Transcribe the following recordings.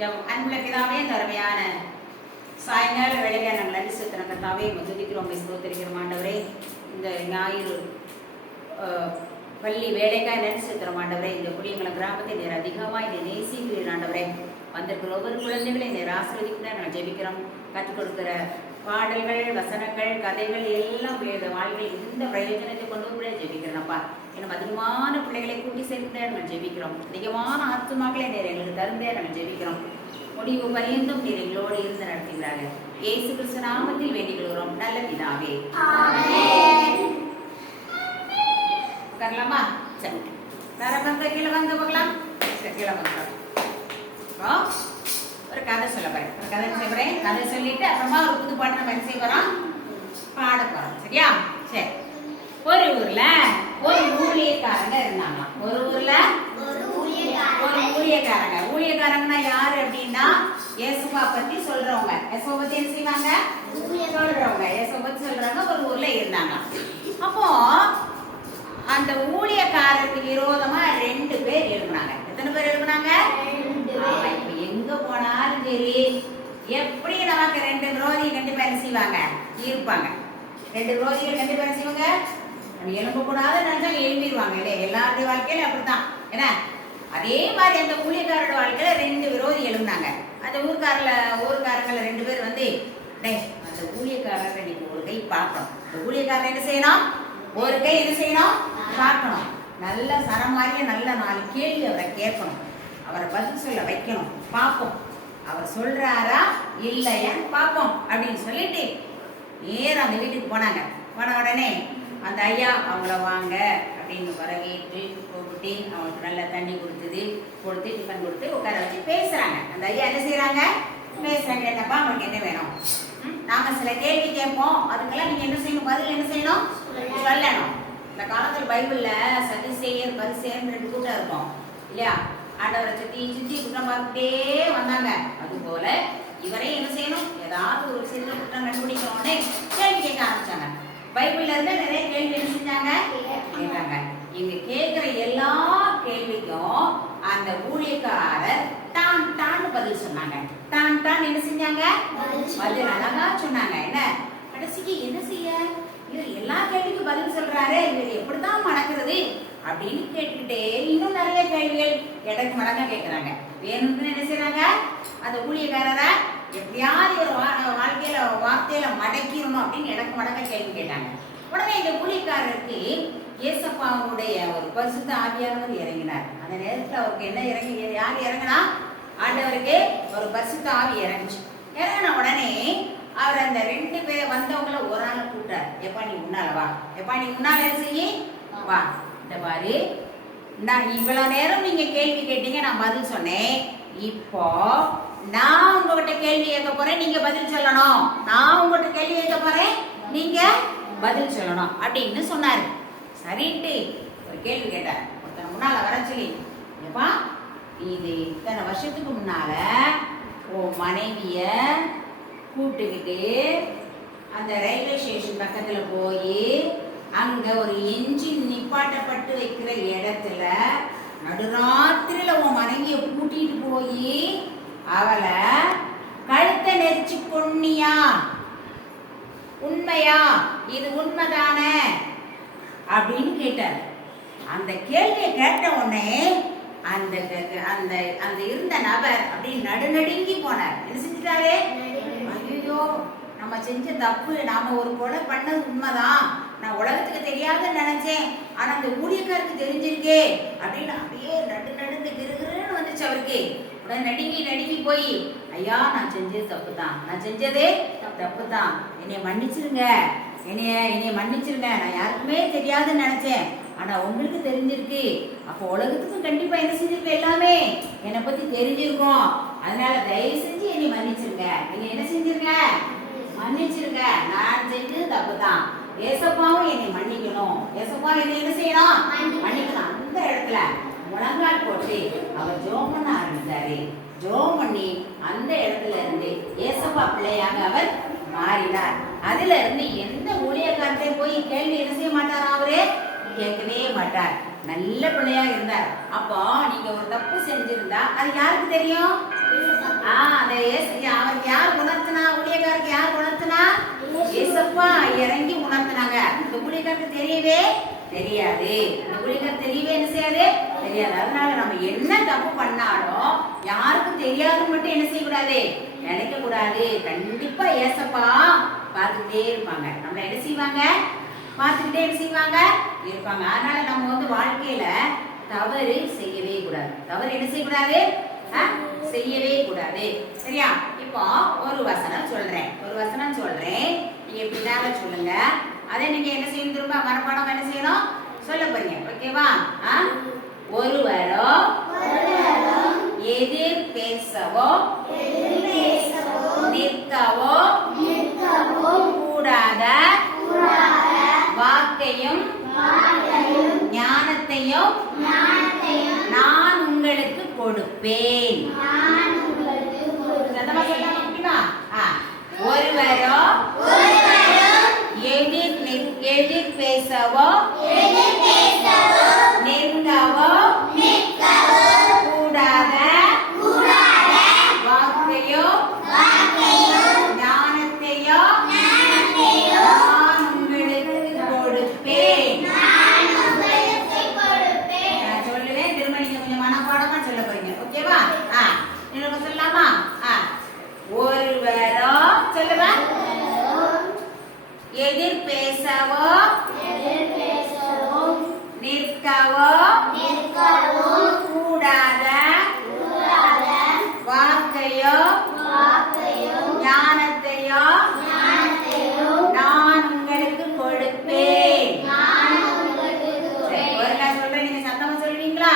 அன்புள்ள பிதாவே, இந்த அருமையான சாயங்கால வேளையில நாங்கள் நன்றி செலுத்துற கர்த்தாவே, துதிக்கிறோம், ஸ்தோத்திரிக்கிறோம் ஆண்டவரே. இந்த ஞாயிறு பள்ளி வேலைக்காய் நன்றி செலுத்துறோம் ஆண்டவரே. இந்த குடியங்கள கிராமத்தை நீர் அதிகமாக இதை நேசிக்கிறீர் ஆண்டவரே. வந்திருக்கிற ஒவ்வொரு குழந்தைகளையும் நீர் ஆசீர்வதிக்க நாங்கள் ஜெபிக்கிறோம். கற்றுக் கொடுக்கிற பாடல்கள், வசனங்கள், கதைகள் எல்லாம் இந்த வாழ்வில் இந்த பிரயோஜனத்தை கொண்டு கூட ஜெபிக்கிறோம்ப்பா. இன்னும் அதிகமான பிள்ளைகளை கூட்டி சேர்த்து நாங்கள் ஜெபிக்கிறோம். அதிகமான ஆத்துமாக்களை நீர் எங்களுக்கு தருந்தே நாங்கள் ஜெபிக்கிறோம். முடிவு பரியந்தும் நீர் எங்களோடு இருந்து நடத்துகிறார்கள். இயேசு கிறிஸ்து நாமத்தில் வேண்டிக் கொள்கிறோம் நல்ல பிதாவே. உட்காரலாமா? சரி, வேற பக்கம் கீழே வந்து பார்க்கலாம். கீழே வந்துடும். ஒரு கதை சொல்ல போறேன். ஒரு கதை செய்ய போறேன். கதை சொல்லிட்டு அப்புறமா ஒரு புது பாட்டு நம்ம என்ன செய்ய போறோம்? பாட போறோம். சரியா? சரி. ஒரு ஊர்ல ஒரு ஊழியக்காரங்க இருந்தாங்க. ஒரு ஊர்ல ஒரு ஊழியக்காரங்க. ஊழியக்காரங்கன்னா யாரு அப்படின்னா இயேசுவா பத்தி சொல்றவங்க. இயேசுவா பத்தி என்ன செய்வாங்க? சொல்றவங்க. இயேசுவா பத்தி சொல்றவங்க ஒரு ஊர்ல இருந்தாங்க. அப்போ அந்த ஊழியக்காரருக்கு விரோதமா 2 பேர் எழுப்புனாங்க. எத்தனை பேர் எழுப்புனாங்க? இப்ப எங்க போனாலும் சரி, எப்படி நமக்கு 2 விரோதிகள் கண்டிப்பா என்ன செய்வாங்க? இருப்பாங்க. 2 விரோதிகள் கண்டிப்பா என்ன செய்வாங்க? நம்ம எழும்ப கூடாது நினைச்சாலும் எழும்பிடுவாங்க இல்லையா? எல்லாருடைய வாழ்க்கையில அப்படித்தான். ஏன்னா அதே மாதிரி அந்த ஊழியக்காரோட வாழ்க்கையில 2 விரோதி எழுந்தாங்க. அந்த ஊருக்காரங்கள 2 பேர் வந்து, அந்த ஊழியக்காரரை நீங்க ஒரு கை பார்க்கணும். அந்த ஊழியக்காரர் என்ன செய்யணும்? ஒரு கை என்ன செய்யணும்? பார்க்கணும். நல்ல சரமாரிய நல்ல 4 கேள்வி அவரை கேட்கணும். அவரை பதில் சொல்ல வைக்கணும். பார்ப்போம் அவர் சொல்றாரா இல்லையா பார்ப்போம் அப்படின்னு சொல்லிட்டு நேரம் அந்த வீட்டுக்கு போனாங்க. போன உடனே அந்த ஐயா அவங்கள வாங்க அப்படின்னு வரவேற்று கூப்பிட்டு அவங்களுக்கு நல்ல தண்ணி கொடுத்து டிஃபன் கொடுத்து உட்கார வச்சு பேசுறாங்க. அந்த ஐயா என்ன செய்யறாங்க? பேசுறாங்க. என்னப்பா உங்களுக்கு என்ன வேணும்? நாம சில கேள்வி கேட்போம். அதுக்கெல்லாம் நீங்க என்ன செய்யணும்? பதில் என்ன செய்யணும்? சொல்லணும். இந்த காலத்துல பைபிள்ல சதுசேயர் பரிசேயர் 2 கூட்டம் இருக்கும் இல்லையா? ஆண்டவரை சுத்தி குற்றம் பார்த்துட்டே வந்தாங்க. அது போல இவரே என்ன செய்யணும்? ஏதாவது ஒரு சிறு குற்றம் கண்டுபிடிக்க உடனே கேள்வி கேட்க ஆரம்பிச்சாங்க. பைபிள்ல இருந்து நிறைய கேள்வி என்ன செஞ்சாங்க? கேட்டாங்க. இங்க கேட்கிற எல்லா கேள்விக்கும் அந்த ஊழியக்காரர் டான்னு பதில் சொன்னாங்க. டான் என்ன செஞ்சாங்க? பதில் அழகா சொன்னாங்க. என்ன கடைசிக்கு என்ன செய்ய? இவர் எல்லா கேள்விக்கும் பதில் சொல்றாரு, இவர் எப்படிதான் மடக்கிறது அப்படின்னு கேட்டுக்கிட்டே இன்னும் நிறைய கேள்விகள் இடக்கு மடங்கா கேட்கிறாங்க. வேணும்னு என்ன செய்யறாங்க? அந்த ஊழியக்காரரை எப்படியாவது ஒரு வாழ்க்கையில வார்த்தையில மடக்கிடணும் அப்படின்னு இடக்கு மடங்கா கேள்வி கேட்டாங்க. உடனே இந்த ஊழியக்காரருக்கு இயேசப்பாவுடைய ஒரு பரிசுத்த ஆவியானவர் இறங்கினார். அந்த நேரத்துல அவருக்கு என்ன யார் இறங்கினா? ஆண்டவருக்கு ஒரு பரிசுத்த ஆவி இறங்குச்சு. இறங்கின உடனே அவர் அந்த 2 பேர் வந்தவங்கள ஒரு ஆளை கூப்பிட்டார். எப்பா நீ முன்னால வா. எப்பா நீ முன்னால என்ன செய்ய? வா. இந்த பாரு, நான் இவ்வளவு நேரம் நீங்க கேள்வி கேட்டீங்க, நான் பதில் சொன்னேன். இப்போ நான் உங்ககிட்ட கேள்வி கேட்க போறேன், நீங்க பதில் சொல்லணும். நான் உங்ககிட்ட கேள்வி கேட்க போறேன், நீங்க பதில் சொல்லணும் அப்படின்னு சொன்னாரு. சரின்ட்டு ஒரு கேள்வி கேட்டார். ஒருத்தர் முன்னால வர சொல்லி, எப்பா இது இத்தனை வருஷத்துக்கு முன்னால உன் மனைவிய கூப்பிட்டுக்கிட்டு அந்த ரயில்வே ஸ்டேஷன் பக்கத்துல போய் அங்க ஒரு என்ஜின் நிப்பாட்டப்பட்டு வைக்கிற இடத்துல நடுராத்திரில உன் மனைவிய கூட்டிட்டு போய் அவளை கழுத்தை நெரிச்சு கொன்னியா? உண்மையா? இது உண்மைதானே அப்படின்னு கேட்டார். அந்த கேள்வியை கேட்ட உடனே அந்த அந்த அந்த இருந்த நபர் அப்படி நடுநடுங்கி போனார். என்ன செஞ்சிட்டாரு? ஐயோ, நம்ம செஞ்ச தப்பு, நாம ஒரு கொலை பண்ணது உண்மைதான், நான் உலகத்துக்கு தெரியாதுன்னு நினைச்சேன், ஆனா அந்த ஊழியக்காருக்கு தெரிஞ்சிருக்கே அப்படின்னு அப்படியே நடுந்து கிருகிருன்னு வந்துச்சு அவருக்கு. உடனே நடுங்கி போய், ஐயா நான் செஞ்சது தப்பு தான், நான் செஞ்சதே தப்பு தான், என்னைய மன்னிச்சிருங்க, என்னைய மன்னிச்சிருங்க, நான் யாருக்குமே தெரியாதுன்னு நினைச்சேன், ஆனா உங்களுக்கு தெரிஞ்சிருக்கு, அப்போ உலகத்துக்கும் கண்டிப்பா என்ன செஞ்சிருக்கு? எல்லாமே என்னை பத்தி தெரிஞ்சிருக்கும், அதனால தயவு செஞ்சு என்னை மன்னிச்சிருங்க, நீங்க என்ன செஞ்சிருங்க? மன்னிச்சிருங்க, நான் செஞ்சது தப்பு தான், ஏசப்பாவும் என்னை மன்னிக்கணும், ஏசப்பா என்னை என்ன செய்யணும்? மன்னிக்கணும். அந்த இடத்துல முழங்கால் போட்டு அவர் ஜெபம் பண்ண ஆரம்பித்தாரு. ஜெபம் பண்ணி அந்த இடத்துல இருந்து ஏசப்பா பிள்ளையாக அவர் மாறினார். அதுல இருந்து எந்த ஊழியக்காரத்தை போய் கேள்வி என்ன செய்ய மாட்டாரா? அவரே கேட்கவே மாட்டார். நல்ல பிள்ளையா இருந்தார். அப்போ நீங்க ஒரு தப்பு செஞ்சிருந்தா அது யாருக்கு தெரியும்? அவருக்கு யார் உணர்த்தினா? ஊழியக்காரருக்கு யார் உணர்த்தினா? ஏசப்பா இறங்கி உணர்த்தினாங்க. இந்த ஊழியக்காரருக்கு தெரியவே தெரியாது. இந்த ஊழியக்காரருக்கு தெரியவே என்ன செய்யாது? தெரியாது. அதனால நம்ம என்ன தப்பு பண்ணாலும் யாருக்கும் தெரியாது மட்டும் என்ன செய்யக்கூடாது? நினைக்க கூடாது. கண்டிப்பா ஏசப்பா பார்த்துக்கிட்டே இருப்பாங்க. நம்மள என்ன செய்வாங்க? பார்த்துக்கிட்டே என்ன செய்வாங்க? இருப்பாங்க. அதனால நம்ம வந்து வாழ்க்கையில தவறு செய்யவே கூடாது. தவறு என்ன செய்யக்கூடாது? செய்யவே கூடாது. சரியா? இப்போ ஒரு வசனம் சொல்றேன். நீங்க பின்னால சொல்லுங்க. அதை நீங்க என்ன செய்யணும்? திரும்ப மனப்பாடம் என்ன செய்யணும்? சொல்ல போறீங்க. ஓகேவா? ஒருவரோ எதிர் பேசவோ நிற்கவோ கூடாத வாக்கையும் ஞானத்தையும் நான் உங்களுக்கு கொடுப்பேன். ஒருவரோ எதிர் பேசவோ நிற்கவோ கூடாத வாக்கையோ ஞானத்தையோ நான் உங்களுக்கு கொடுப்பேன். நான் சொல்லுவேன், திரும்ப நீங்க கொஞ்சம் மனப்பாடமா சொல்ல போறீங்க. ஓகேவா? நீங்க சொல்லலாமா? ஒருவரோ சொல்லுவா எதிர் பேசவோ நிற்கவோ கூடாத வாக்கையோ ஞானத்தையோ நான் உங்களுக்கு கொடுப்பேன். சொல்றேன், நீங்க சத்தமா சொல்லுவீங்களா?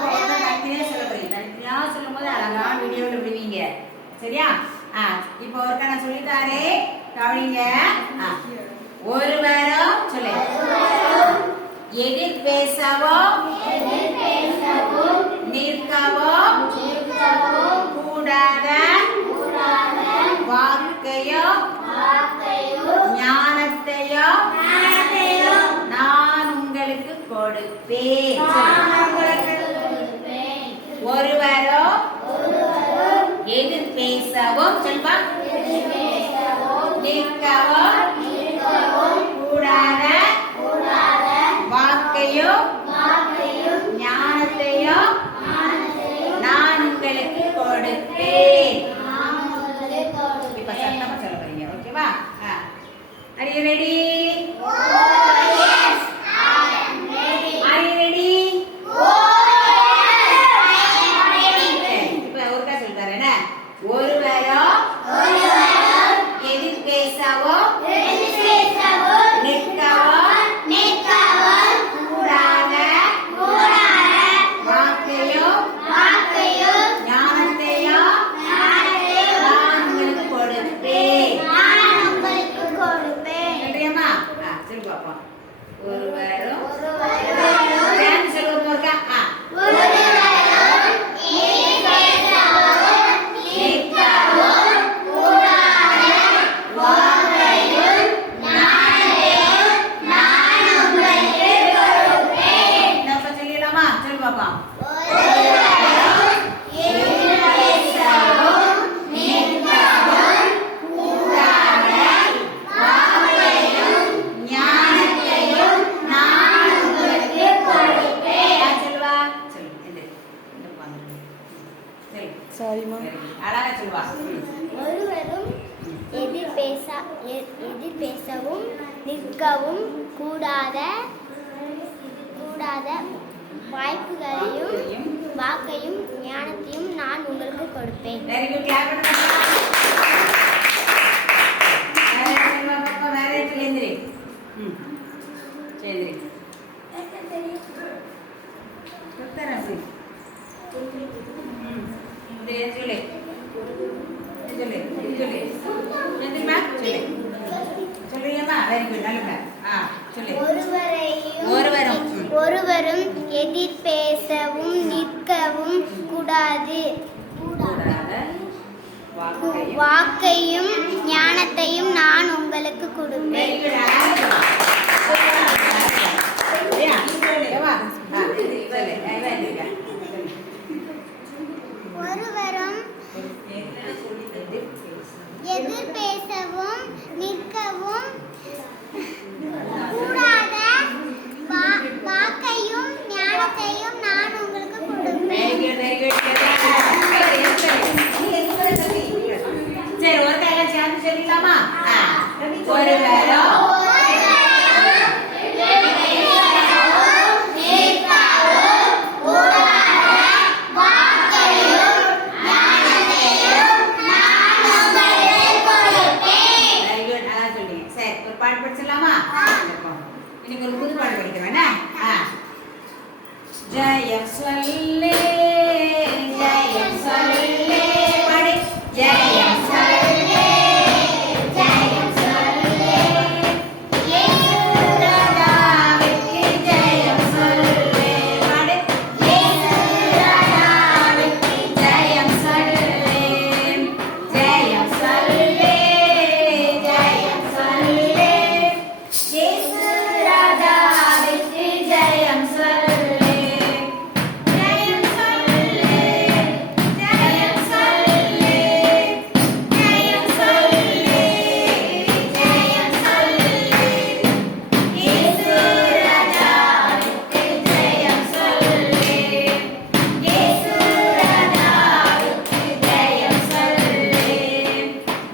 தனித்தனியா சொல்ல போறீங்க. தனித்தனியா சொல்லும் போது அழகா வீடியோல விடுவீங்க. சரியா? இப்போ ஒருக்கா நான் சொல்லித்தாரே, கவனிங்க. ஒருவரோ சொல்லு எதிர் பேசவோ நிற்கவோ கூடாத வாக்கையோ ஞானத்தையோ நான் உங்களுக்கு கொடுப்பேன். ஒருவரோ எதிர் பேசவோ சொல்வா நிற்கவோ கூடாத வாக்கையோ ஞானத்தையோ நான் உங்களுக்கு கொடுப்பேன். இப்ப சத்தமா சொல்ல போறீங்க. ஓகேவா? Are you ready? Are you ready? இப்ப ஒருக்கா சொல்லிட்டாரு. என்ன? ஒருவரோ எதிர் பேசவோ நிற்கவோ கூடாத வாக்கையோ ஞானத்தையோ நான் உங்களுக்கு கொடுப்பேன். சொல்றியம்மா? சொல்லு பாப்போம். ஒருவரோ சொல்லுவோம். இருக்கா? ஒருவரும் எதிர் பேசவும் நிற்கவும் கூடாத வாக்கையும் ஞானத்தையும் நான் உங்களுக்கு கொடுப்பேன். ஒருவரும் எதிர் பேசவும் நிற்கவும் கூடாது வாக்கையும் ஞானத்தையும் நான் உங்களுக்கு கொடுப்பேன். ஒருவரும் இன்னைக்கு ஒரு புது பாட்டு படிக்கிறோம் என்ன? ஜெயம் சொல்லே ஜெயம் சொல்லே பாடு. ஜெயம் சொல்லே ஜெயம் சொல்லே இயேசு ராஜாவுக்கு ஜெயம் சொல்லே பாடு. இயேசு ராஜாவுக்கு ஜெயம் சொல்லே ஜெயம் சொல்லே ஜெயம் சொல்லே இயேசு ராஜாவுக்கு ஜெயம் சொல்லே ஜெயம் சொல்லே ஜெயம் சொல்லே ஜெயம் சொல்லே ஜெயம் சொல்லே இயேசு ராஜாவுக்கு ஜெயம் சொல்லே இயேசு ராஜாவுக்கு ஜெயம் சொல்லே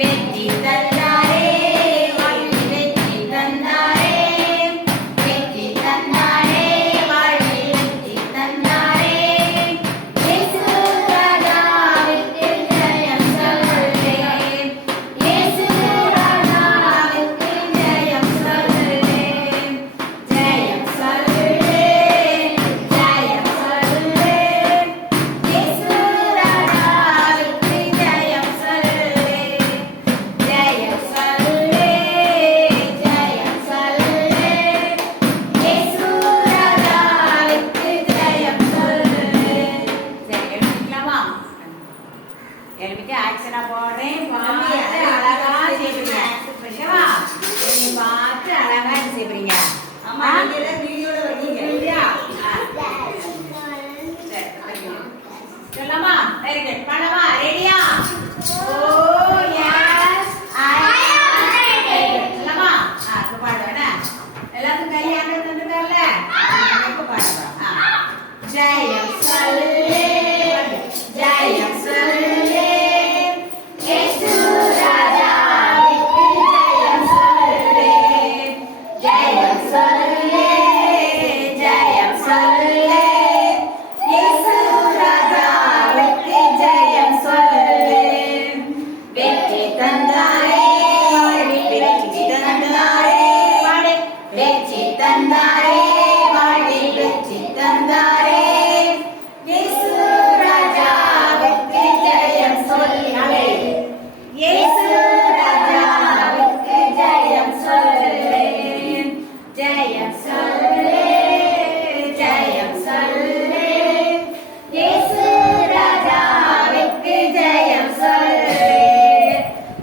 வெற்றி தந்தாரே வாழ்வில் வெற்றி தந்தாரே வெற்றி தந்தாரே வாழ்வில் வெற்றி தந்தாரே இயேசு ராஜாவுக்கு ஜெயம் சொல்லே இயேசு ராஜாவுக்கு ஜெயம் சொல்லே ஜெயம் சொல்லே ஜெயம் சொல்லே இயேசு ராஜாவுக்கு ஜெயம் சொல்லே ஜெயம் சொல்லே ஜெயம் சொல்லே இயேசு ராஜாவுக்கு ஜெயம் சொல்லே. சரி எழுதிக்கலாமா? எழுதிட்டு ஆக்ஷனா போடுறேன். பார்த்து அழகா செய்வீங்க. ஓகேவா? என்னை பார்த்து அழகா செய்வீங்க. அம்மா நீங்க எல்லாம் வீடியோல வரீங்க இல்லையா? சரி, சொல்லலாமா? Very good. பண்ணலாமா? ரெடியா? ஓ எஸ் ஐ சொல்லலாமா? இப்ப பாடுவேனா? எல்லாரும் கை ஆண்டு தந்துட்டாங்கல்ல? இப்ப பாடுறோம். ஜெயம் சொல்லே ஜெயம் சொல்லே இயேசு ராஜாவுக்கு ஜெயம் சொல்லே ஜெயம் சொல்லே ஜெயம் சொல்லே இயேசு ராஜாவுக்கு ஜெயம் சொல்லே வெற்றி தந்தாரே வாழ்வில் வெற்றி தந்தாரே பாடு. வெற்றி தந்தாரே வாழ்வில் வெற்றி தந்தாரே இயேசு ராஜாவுக்கு ஜெயம் சொல்லே இயேசு ராஜாவுக்கு ஜெயம் சொல்லே ஜெயம் சொல்லே ஜெயம் சொல்லே இயேசு ராஜாவுக்கு ஜெயம் சொல்லே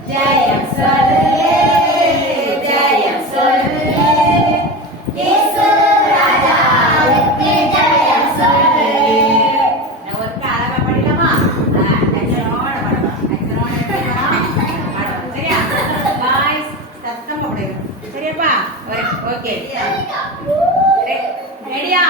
ஜெயம் சொல்லே ஜெயம் சொல்லே இயேசு ராஜாவுக்கு ஜெயம் சொல்லே. நான் ஒருத்தர் அழகா படிக்கலாமா? அச்சனோட பாடலாம். அச்சனோட பாடலாம். சரியா? வாய்ஸ் சத்தமா படிக்கணும். சரியாப்பா? ஓகே. ரெடியா?